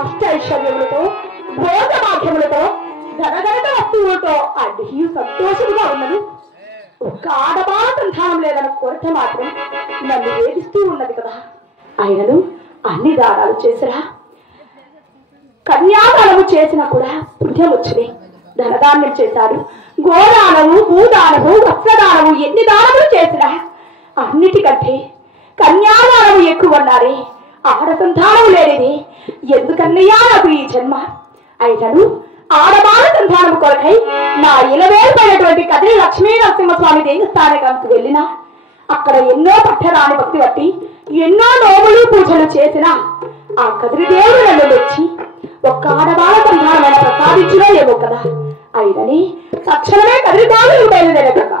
అష్టైశ్వర్యములతో భోగ భాగ్యములతో ధనగణత వస్తువులతో అడ్డీ సంతోషముగా ఉన్నది. ఒక్క ఆడబాల సంతానం లేదన్న కొరత మాత్రం నన్ను వేధిస్తూ ఉన్నది కదా. ఆయనను అన్ని దానాలు చేసిరా, కన్యాదానము చేసినా కూడా పుణ్యం వచ్చింది. ధనదానం చేశారు, గోదానము, భూదానము, వస్త్రదానము, ఎన్ని దానములు చేసినా అన్నిటికంటే కన్యాదానము ఎక్కువన్నారే. ఆడ సంతానం లేనిది ఎందుకన్నయ్యా నాకు ఈ జన్మ? అయినను ఆడబాల సంతానం కొరకై నా ఇలవేల్పైనటువంటి కదిరి లక్ష్మీ నరసింహస్వామి దేవస్థానానికి వెళ్ళినా అక్కడ ఎన్నో పట్టరాని భక్తి బట్టి ఎన్నో నోములు పూజలు చేసిన ఆ కదిరి దేవుడు నన్ను వచ్చి ఒక్క ఆడబాల సంతానమైన ప్రసాదించినా లేవో కదా. అయినని తక్షణమే కదిరి దేవుడు బయలుదేరక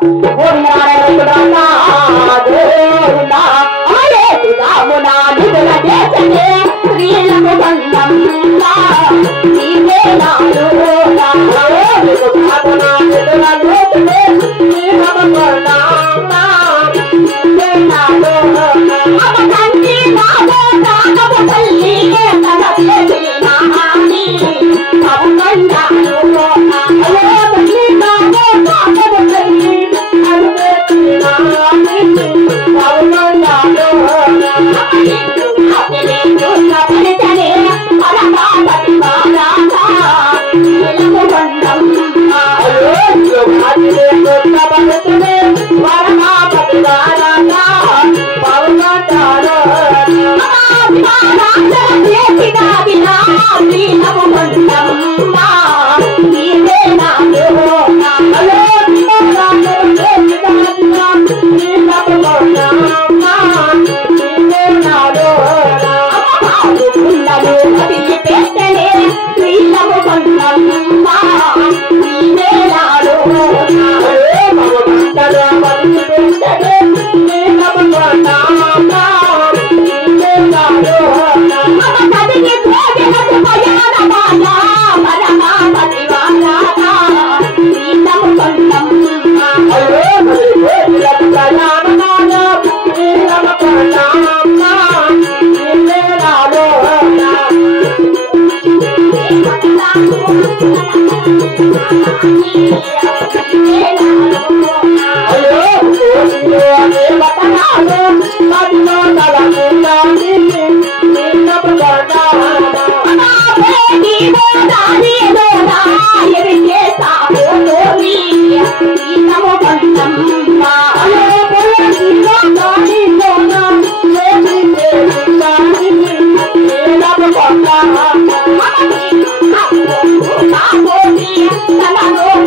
Thank you.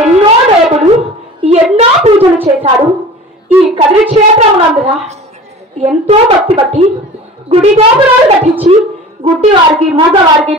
ఎన్నో దేవుడు ఎన్నో పూజలు చేశాడు. ఈ కదిరి క్షేత్రమునందున ఎంతో భక్తి బట్టి గుడి గోపురాలు కట్టించి గుడ్డి వారికి మూగ వారికి